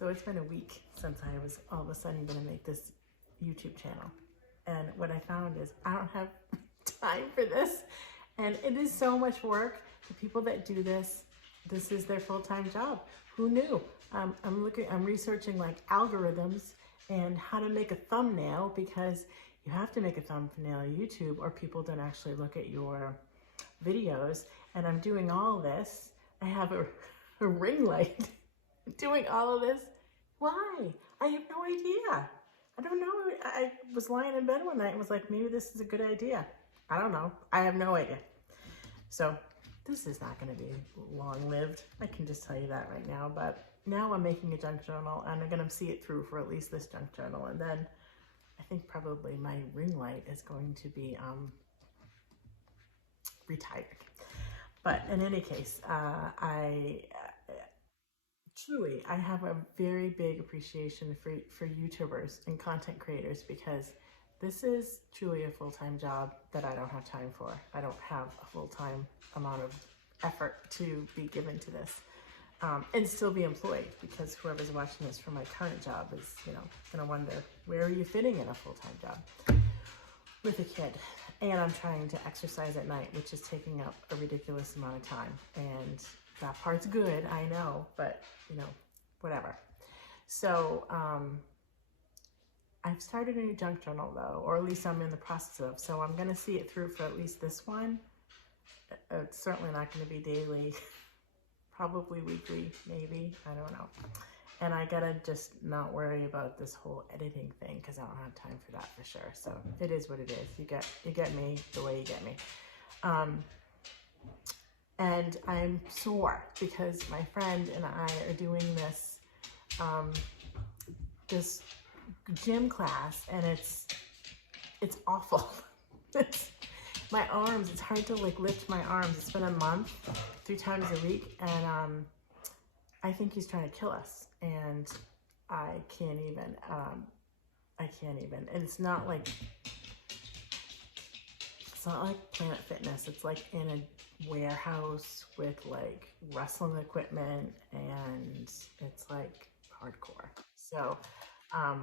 So it's been a week since I was all of a sudden gonna make this YouTube channel. And what I found is I don't have time for this. And it is so much work. The people that do this, this is their full-time job. Who knew? I'm researching like algorithms and how to make a thumbnail, because you have to make a thumbnail on YouTube or people don't actually look at your videos. And I'm doing all this. I have a ring light doing all of this. Why? I have no idea. I don't know. I was lying in bed one night and was like, maybe this is a good idea. I don't know. I have no idea. So this is not going to be long-lived. I can just tell you that right now. But now I'm making a junk journal and I'm going to see it through for at least this junk journal. And then I think probably my ring light is going to be retired. But in any case, truly, I have a very big appreciation for YouTubers and content creators, because this is truly a full-time job that I don't have time for. I don't have a full-time amount of effort to be given to this and still be employed, because whoever's watching this from my current job is, you know, gonna wonder, where are you fitting in a full-time job with a kid? And I'm trying to exercise at night, which is taking up a ridiculous amount of time. And that part's good, I know, but you know, whatever. So I've started a new junk journal though, or at least I'm in the process of. So I'm gonna see it through for at least this one. It's certainly not gonna be daily, probably weekly, maybe, I don't know. And I gotta just not worry about this whole editing thing, because I don't have time for that for sure. So it is what it is. You get me the way you get me. And I'm sore because my friend and I are doing this this gym class, and it's awful. My arms, it's hard to like lift my arms. It's been a month, 3 times a week, and I think he's trying to kill us, and I can't even. And it's not like Planet Fitness. It's like in a warehouse with like wrestling equipment, and it's like hardcore. So I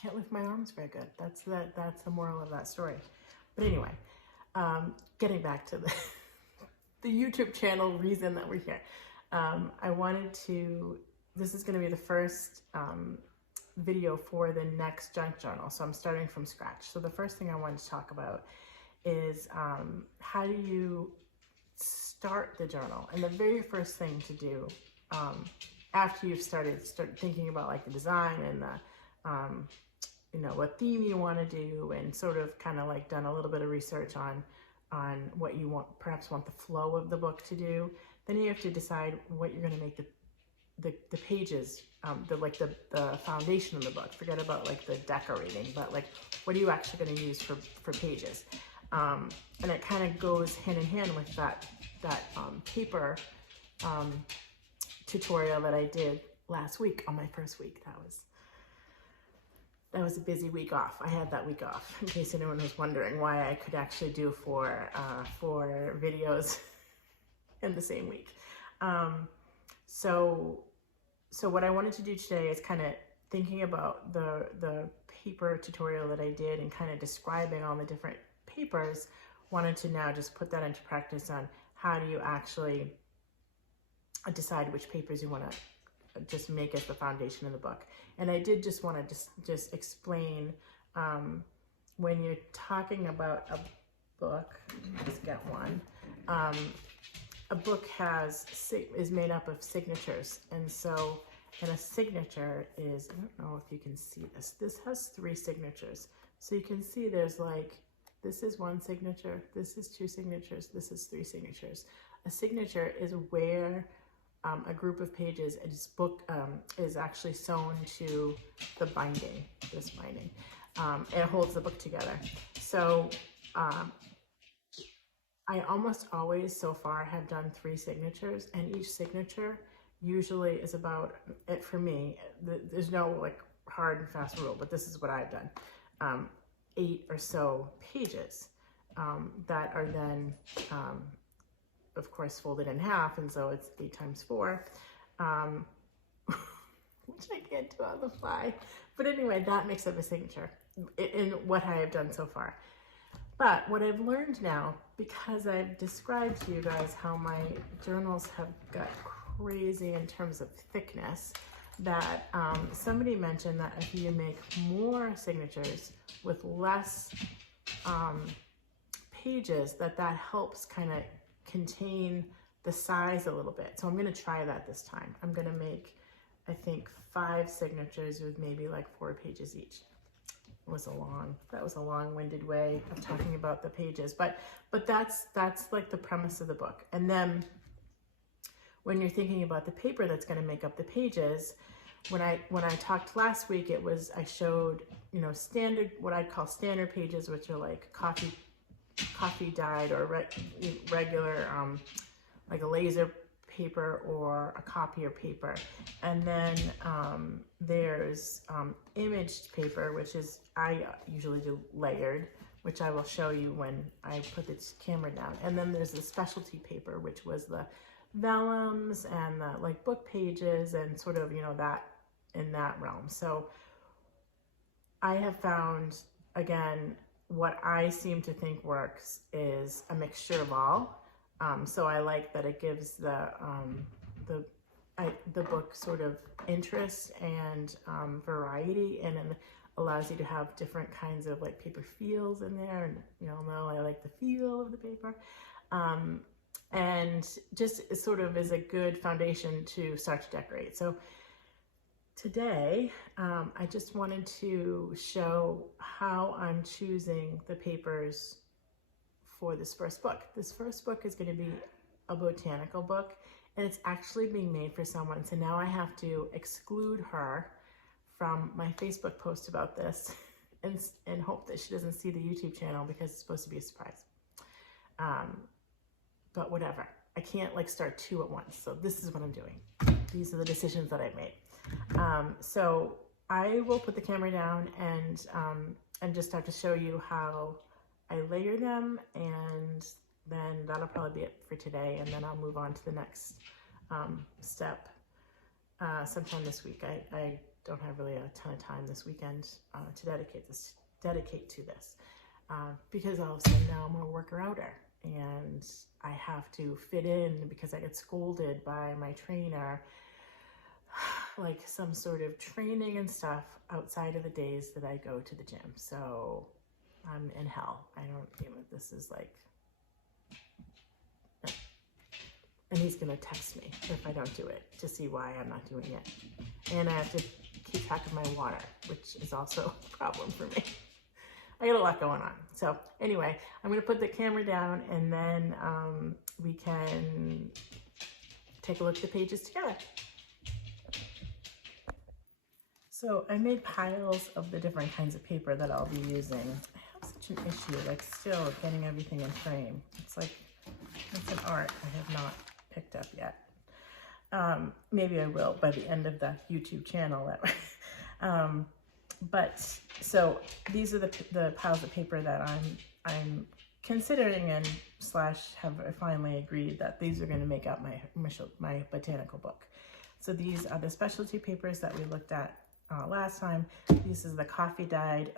can't lift my arms very good. That's the moral of that story. But anyway, getting back to the YouTube channel reason that we're here. I wanted to, this is going to be the first video for the next junk journal. So I'm starting from scratch. So the first thing I wanted to talk about is how do you start the journal? And the very first thing to do after you've start thinking about like the design and the you know, what theme you want to do, and sort of kind of like done a little bit of research on what you want, perhaps want the flow of the book to do. Then you have to decide what you're going to make the pages, the foundation of the book. Forget about like the decorating, but like what are you actually going to use for pages? And it kind of goes hand in hand with that paper tutorial that I did last week on my first week. That was a busy week off. I had that week off, in case anyone was wondering why I could actually do four videos in the same week. So what I wanted to do today is kind of thinking about the paper tutorial that I did and kind of describing all the different papers. Wanted to now just put that into practice on how do you actually decide which papers you want to just make as the foundation of the book. And I did just want to just explain when you're talking about a book, just get one. A book is made up of signatures, and so, and a signature is, I don't know if you can see this. This has 3 signatures. So you can see there's like, this is 1 signature, this is 2 signatures, this is 3 signatures. A signature is where a group of pages, is actually sewn to the binding, this binding. It holds the book together. So I almost always so far have done 3 signatures, and each signature usually is about, for me, there's no like hard and fast rule, but this is what I've done. 8 or so pages that are then of course folded in half, and so it's 8 times 4. which I can't do on the fly. But anyway, that makes up a signature in what I have done so far. But what I've learned now, because I've described to you guys how my journals have got crazy in terms of thickness, that somebody mentioned that if you make more signatures with less pages, that helps kind of contain the size a little bit. So I'm going to try that this time. I'm going to make, I think, 5 signatures with maybe like 4 pages each. That was a long-winded way of talking about the pages, but that's like the premise of the book. And then when you're thinking about the paper that's going to make up the pages, when I talked last week, I showed, you know, standard, what I'd call standard pages, which are like coffee dyed or regular, like a laser paper or a copier paper. And then there's imaged paper, which is, I usually do layered, which I will show you when I put the camera down. And then there's the specialty paper, which was the vellums and the like book pages and sort of, you know, that in that realm. So I have found, again, what I seem to think works is a mixture of all. So I like that it gives the book sort of interest and variety, and it allows you to have different kinds of like paper feels in there. And you all know I like the feel of the paper. And just sort of is a good foundation to start to decorate. So today, I just wanted to show how I'm choosing the papers for this first book. This first book is going to be a botanical book, and it's actually being made for someone. So now I have to exclude her from my Facebook post about this and hope that she doesn't see the YouTube channel, because it's supposed to be a surprise. But whatever, I can't like start 2 at once. So this is what I'm doing. These are the decisions that I've made. So I will put the camera down and just start to show you how I layer them, and then that'll probably be it for today. And then I'll move on to the next step sometime this week. I don't have really a ton of time this weekend to dedicate to this because all of a sudden now I'm a worker-outer, and I have to fit in because I get scolded by my trainer, like some sort of training and stuff outside of the days that I go to the gym. So I'm in hell. I don't, you know, this is like, and he's gonna text me if I don't do it to see why I'm not doing it. And I have to keep track of my water, which is also a problem for me. I got a lot going on. So anyway, I'm gonna put the camera down, and then we can take a look at the pages together. So I made piles of the different kinds of paper that I'll be using. I have such an issue, like still getting everything in frame. It's like, it's an art I have not picked up yet. Maybe I will by the end of the YouTube channel. But so these are the piles of paper that I'm considering and / have finally agreed that these are going to make up my botanical book. So these are the specialty papers that we looked at last time. This is the coffee dyed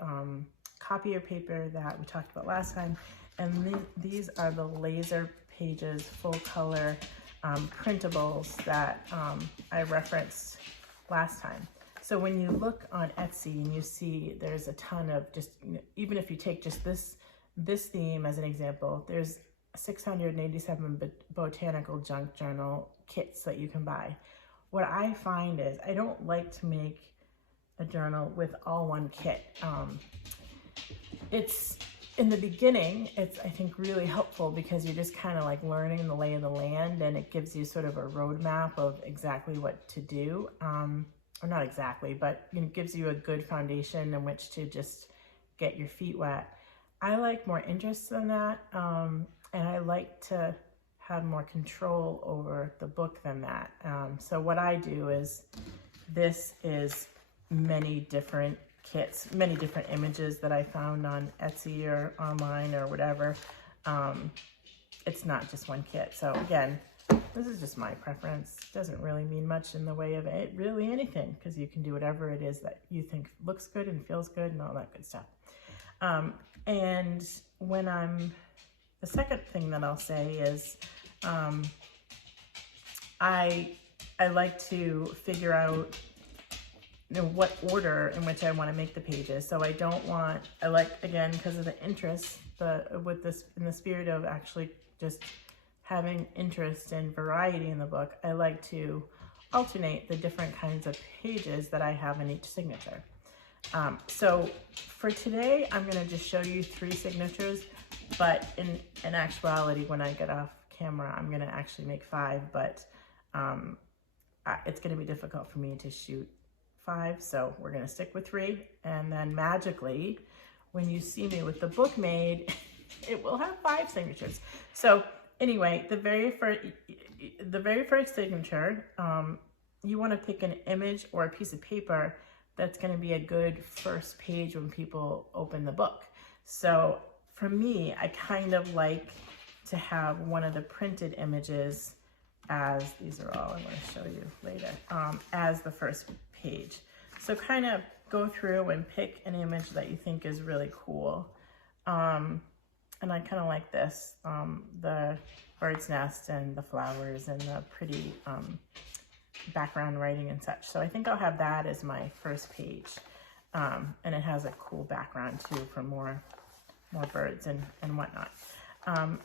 copier paper that we talked about last time, and these are the laser pages full color printables that I referenced last time. So when you look on Etsy and you see there's a ton of just, you know, even if you take just this theme as an example, there's 687 botanical junk journal kits that you can buy. What I find is I don't like to make a journal with all one kit. It's in the beginning, it's I think really helpful because you're just kind of like learning the lay of the land, and it gives you sort of a roadmap of exactly what to do. Or not exactly, but it gives you a good foundation in which to just get your feet wet. I like more interest than that, and I like to have more control over the book than that. So what I do is, this is many different kits, many different images that I found on Etsy or online or whatever. It's not just one kit. So again, This is just my preference. It doesn't really mean much in the way of really anything, because you can do whatever it is that you think looks good and feels good and all that good stuff. And when the second thing that I'll say is, I like to figure out, you know, what order in which I want to make the pages. So I don't want, I like, again, because of the interest, in the spirit of actually just having interest and variety in the book, I like to alternate the different kinds of pages that I have in each signature. So for today, I'm going to just show you 3 signatures, but in actuality, when I get off camera, I'm going to actually make 5, but it's going to be difficult for me to shoot 5, so we're going to stick with 3, and then magically, when you see me with the book made, it will have 5 signatures. So anyway, the very first signature, you want to pick an image or a piece of paper that's going to be a good first page when people open the book. So for me, I kind of like to have one of the printed images as, these are all I'm going to show you later, as the first page. So kind of go through and pick an image that you think is really cool. And I kind of like this, the bird's nest and the flowers and the pretty background writing and such. So I think I'll have that as my first page. And it has a cool background too for more birds and whatnot.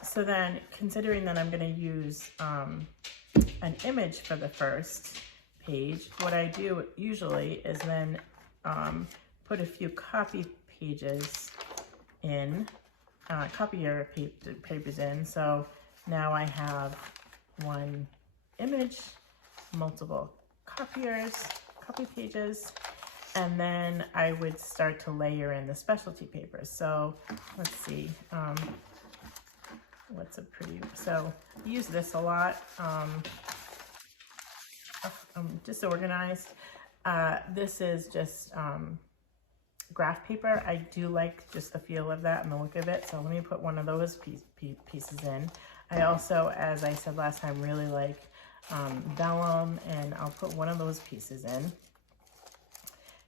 So then, considering that I'm going to use an image for the first page, what I do usually is then put a few copy pages in, copier papers in. So now I have one image, multiple copy pages, and then I would start to layer in the specialty papers. So let's see, what's a pretty, so I use this a lot. I'm disorganized. This is just graph paper. I do like just the feel of that and the look of it. So let me put one of those pieces in. I also, as I said last time, really like vellum, and I'll put one of those pieces in.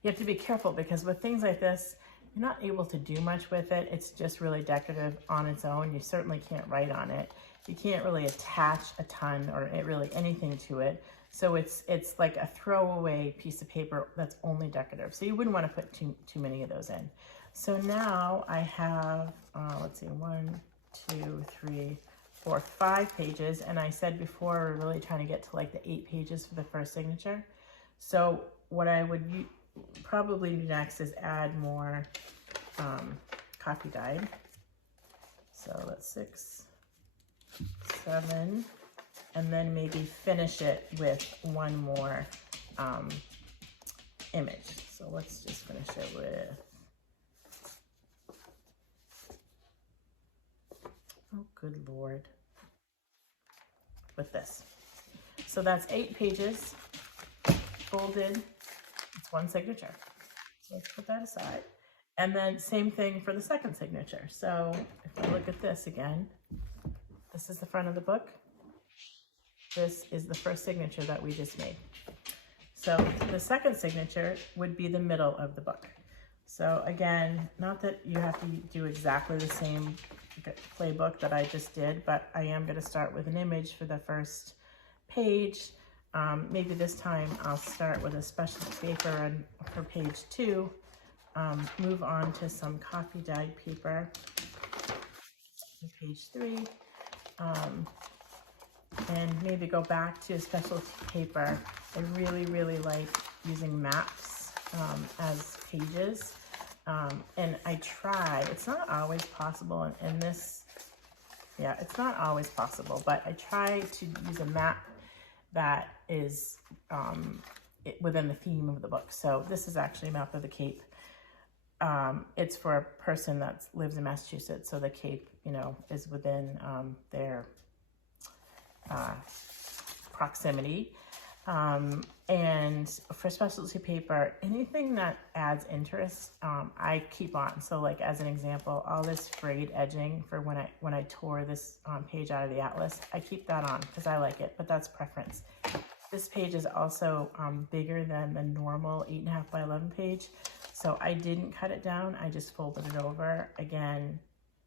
You have to be careful because with things like this, you're not able to do much with it. It's just really decorative on its own. You certainly can't write on it. You can't really attach a ton or really anything to it. So it's like a throwaway piece of paper that's only decorative. So you wouldn't want to put too many of those in. So now I have, let's see, 1, 2, 3, 4, 5 pages. And I said before, we're really trying to get to like the 8 pages for the first signature. So what I would probably do next is add more copy guide. So that's 6, 7, and then maybe finish it with one more image. So let's just finish it with, oh good Lord, with this. So that's 8 pages, folded, it's one signature. So let's put that aside. And then same thing for the second signature. So if I look at this again, this is the front of the book. This is the first signature that we just made. So the second signature would be the middle of the book. So again, not that you have to do exactly the same playbook that I just did, but I am going to start with an image for the first page. Maybe this time I'll start with a specialty paper and for page 2, move on to some copy dyed paper for page 3, and maybe go back to a specialty paper. I really like using maps as pages, and I try, it's not always possible in this, yeah, it's not always possible, but I try to use a map that is within the theme of the book. So this is actually a map of the Cape. It's for a person that lives in Massachusetts, so the Cape, you know, is within their proximity. And for specialty paper, anything that adds interest, I keep on. So like as an example, all this frayed edging for when I tore this page out of the atlas, I keep that on because I like it, but that's preference. This page is also bigger than the normal 8.5 by 11 page. So I didn't cut it down, I just folded it over. Again,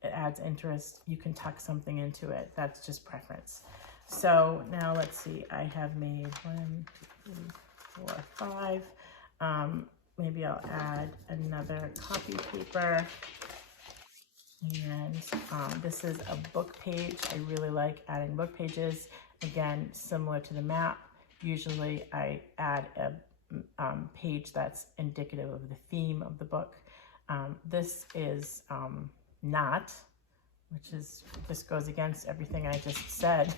it adds interest. You can tuck something into it. That's just preference. So now let's see, I have made 1, 2, 3, 4, 5. Maybe I'll add another copy paper. And this is a book page. I really like adding book pages. Again, similar to the map. Usually I add a page that's indicative of the theme of the book. This is not, which is, this goes against everything I just said.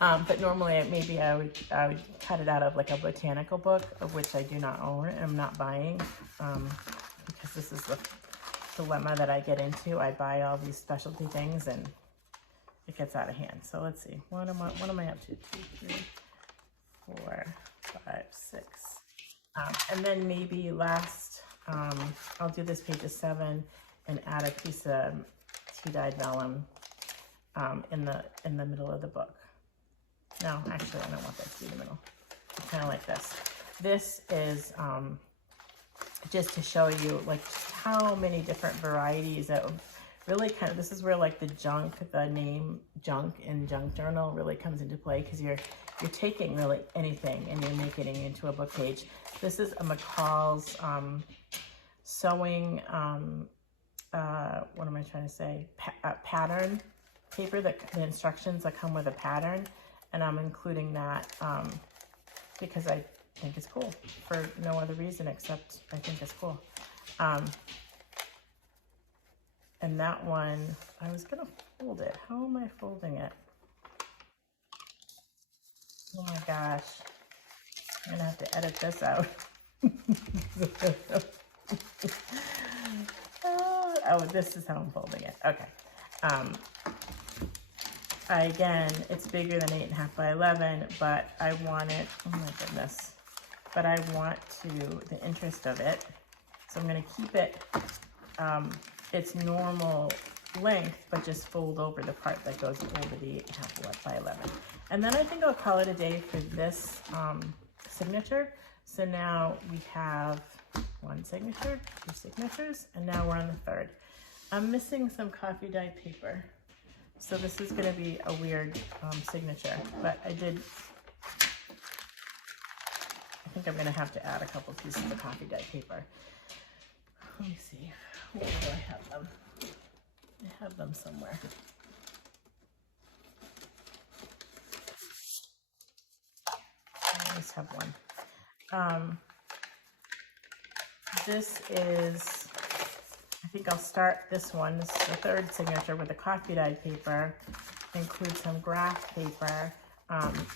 But normally maybe I would cut it out of like a botanical book, of which I do not own and I'm not buying, because this is the dilemma that I get into. I buy all these specialty things and it gets out of hand. So let's see, what am I up to? 2, 3, 4, 5, 6. And then maybe last, I'll do this page of 7 and add a piece of tea-dyed vellum in the middle of the book. No, actually, I don't want that to be in the middle. Kind of like this. This is just to show you like how many different varieties that really kind of, this is where like the name junk in junk journal really comes into play, because you're taking really anything and you're making it into a book page. This is a McCall's sewing, what am I trying to say? Pattern paper, the instructions that come with a pattern. And I'm including that because I think it's cool for no other reason except I think it's cool. And that one, I was gonna fold it. How am I folding it? Oh my gosh. I'm gonna have to edit this out. Oh, this is how I'm folding it. Okay. Again, it's bigger than 8.5 by 11, but I want it, oh my goodness, but I want the interest of it. So I'm gonna keep it its normal length, but just fold over the part that goes over the 8.5 by 11. And then I think I'll call it a day for this signature. So now we have 1 signature, 2 signatures, and now we're on the 3rd. I'm missing some coffee dyed paper. So this is gonna be a weird signature, but I think I'm gonna have to add a couple pieces of coffee dyed paper. Let me see, where do I have them? I have them somewhere. I just have one. This is, I think I'll start this one. This is the 3rd signature with the coffee dyed paper. Include some graph paper.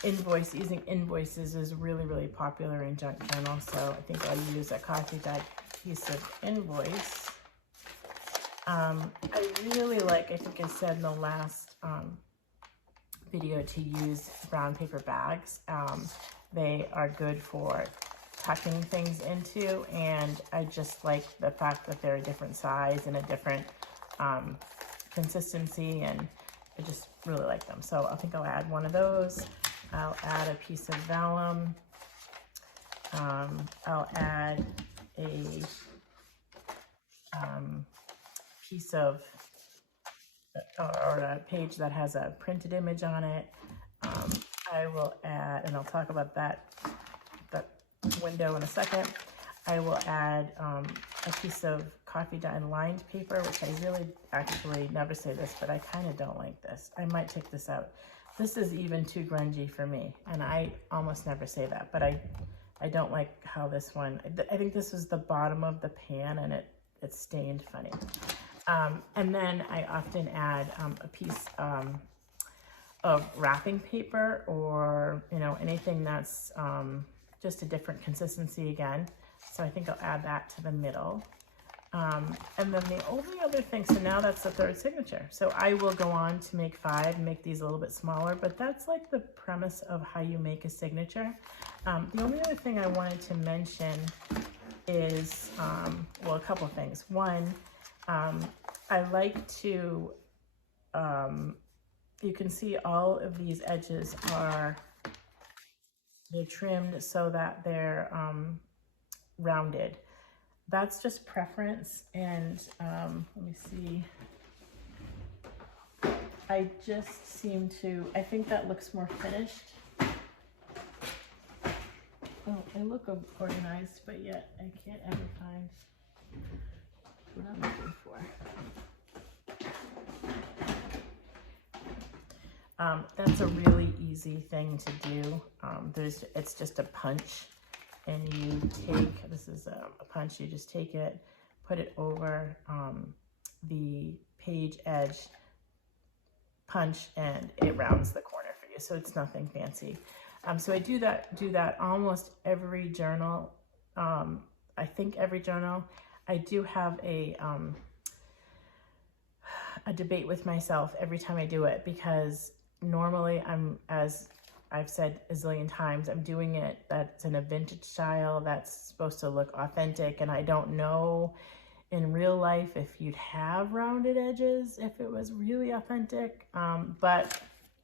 Using invoices is really, really popular in junk journal. So I think I'll use a coffee dyed piece of invoice. I really like, I think I said in the last video, to use brown paper bags. They are good for tucking things into, and I just like the fact that they're a different size and a different consistency, and I just really like them. So I think I'll add one of those. I'll add a piece of vellum. I'll add a piece of, or a page that has a printed image on it. I will add, and I'll talk about that window in a second. I will add a piece of coffee dyed lined paper, which I really actually never say this, but I kind of don't like this. I might take this out. This is even too grungy for me, and I almost never say that, but I don't like how this one, I think this was the bottom of the pan and it stained funny. And then I often add a piece of wrapping paper, or anything that's just a different consistency again. So I think I'll add that to the middle. And then the only other thing, so now that's the third signature. So I will go on to make 5, make these a little bit smaller, but that's like the premise of how you make a signature. The only other thing I wanted to mention is, well, a couple of things. One, I like to, you can see all of these edges they're trimmed so that they're rounded. That's just preference, and let me see. I just seem to, I think that looks more finished. Oh, I look organized, but yet I can't ever find what I'm looking for. That's a really easy thing to do. It's just a punch, and you take, this is a punch, you just take it, put it over the page edge, punch, and it rounds the corner for you. So it's nothing fancy. So I do that almost every journal. I think every journal. I do have a debate with myself every time I do it, because normally as I've said a zillion times, I'm doing it that's in a vintage style that's supposed to look authentic, and I don't know in real life if you'd have rounded edges if it was really authentic, but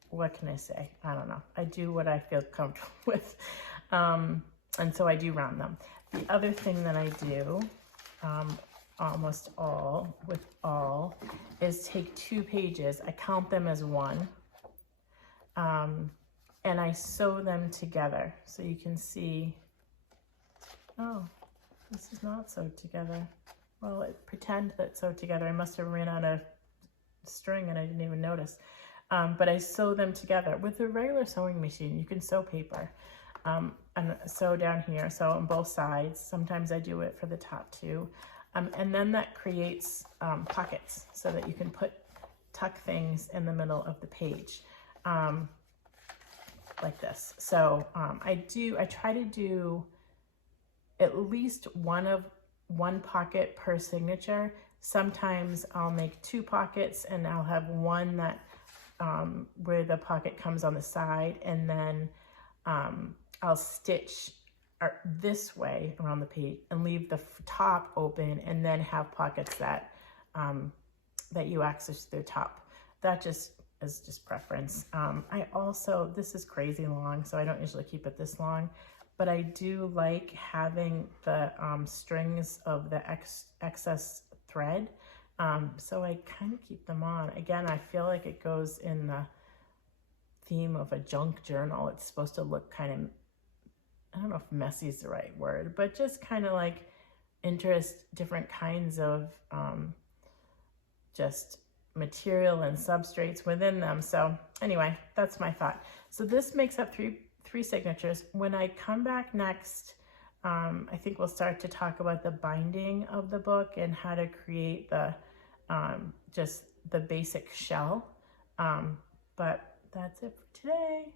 what can I say? I don't know. I do what I feel comfortable with, and so I do round them. The other thing that I do, almost all, with all, is take 2 pages, I count them as 1, and I sew them together. So you can see, oh, this is not sewed together. Well, pretend that's sewed together. I must have ran out of string and I didn't even notice. But I sew them together. With a regular sewing machine, you can sew paper. And sew down here, sew on both sides. Sometimes I do it for the top too. And then that creates pockets so that you can tuck things in the middle of the page. Like this. So I try to do at least one pocket per signature. Sometimes I'll make 2 pockets, and I'll have one that where the pocket comes on the side, and then I'll stitch this way around the page and leave the top open, and then have pockets that that you access the top. That just is just preference. I also, this is crazy long, so I don't usually keep it this long, but I do like having the strings of the excess thread. So I kind of keep them on. Again, I feel like it goes in the theme of a junk journal. It's supposed to look kind of, I don't know if messy is the right word, but just kind of like different kinds of just material and substrates within them. So anyway, that's my thought. So this makes up three signatures. When I come back next, I think we'll start to talk about the binding of the book and how to create the just the basic shell. But that's it for today.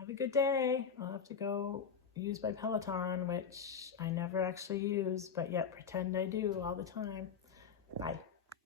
Have a good day. I'll have to go use my Peloton, which I never actually use, but yet pretend I do all the time. Bye.